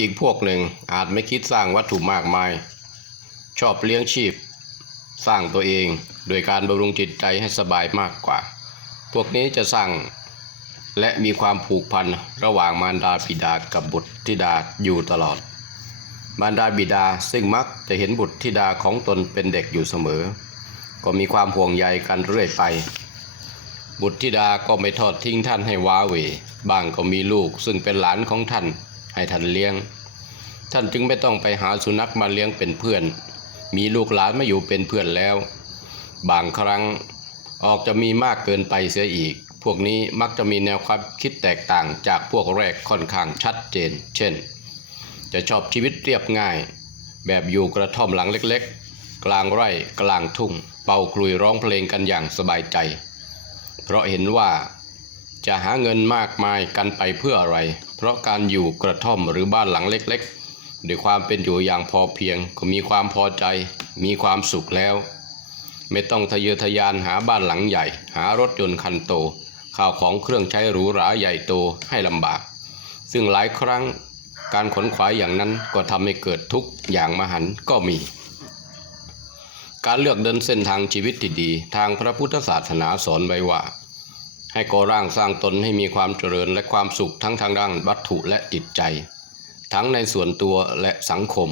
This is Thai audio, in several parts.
อีกพวกหนึ่งอาจไม่คิดสร้างวัตถุมากมาย ชอบเลี้ยงชีพ สร้างตัวเองโดยการบำรุงจิตใจให้สบายมากกว่า พวกนี้จะสร้างและมีความผูกพันระหว่างมารดาบิดากับบุตรธิดาอยู่ตลอด มารดาบิดาซึ่งมักจะเห็นบุตรธิดาของตนเป็นเด็กอยู่เสมอ ก็มีความห่วงใยกันเรื่อยไป บุตรธิดาก็ไม่ทอดทิ้งท่านให้ว้าเหวบางก็มีลูกซึ่งเป็นหลานของท่าน ให้ท่านเลี้ยง ท่านจึงไม่ต้องไปหาสุนัขมาเลี้ยงเป็นเพื่อน มีลูกหลานมาอยู่เป็นเพื่อนแล้ว บางครั้งออกจะมีมากเกินไปเสียอีก พวกนี้มักจะมีแนวความคิดแตกต่างจากพวกแรกค่อนข้างชัดเจน เช่น จะชอบชีวิตเรียบง่าย แบบอยู่กระท่อมหลังเล็กๆ กลางไร่กลางทุ่ง เป่าคลุยร้องเพลงกันอย่างสบายใจ เพราะเห็นว่า จะหาเงินมากมายกันไปเพื่ออะไร เพราะการอยู่กระท่อมหรือบ้านหลังเล็กๆ ด้วยความเป็นอยู่อย่างพอเพียง ก็มีความพอใจ มีความสุขแล้ว ไม่ต้องทะเยอทะยานหาบ้านหลังใหญ่ หารถยนต์คันโต ข้าวของเครื่องใช้หรูหราใหญ่โตให้ลำบาก ซึ่งหลายครั้งการขนขวายอย่างนั้นก็ทำให้เกิดทุกข์อย่างมหันก็มี การเลือกเดินเส้นทางชีวิตที่ดี ทางพระพุทธศาสนาสอนไว้ว่า ให้ก่อร่างสร้างตนให้มีความเจริญและความสุขทั้งทางด้านวัตถุและจิตใจ ทั้งในส่วนตัวและสังคม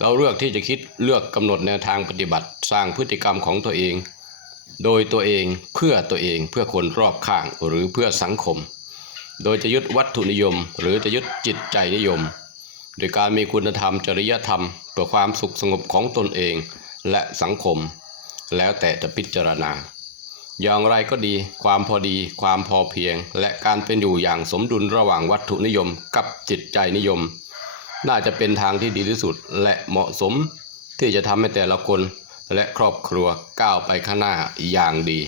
เราเลือกที่จะคิดเลือกกำหนดแนวทางปฏิบัติสร้างพฤติกรรมของตัวเอง โดยตัวเองเพื่อตัวเองเพื่อคนรอบข้างหรือเพื่อสังคม โดยจะยึดวัตถุนิยม หรือจะยึดจิตใจนิยม โดยการมีคุณธรรมจริยธรรมเพื่อความสุขสงบของตนเองและสังคม แล้วแต่จะพิจารณา อย่างไรก็ดี ความพอดี ความพอเพียง และการเป็นอยู่อย่างสมดุลระหว่างวัตถุนิยมกับจิตใจนิยม น่าจะเป็นทางที่ดีที่สุดและเหมาะสม ที่จะทำให้แต่ละคนและครอบครัวก้าวไปข้างหน้าอย่างดี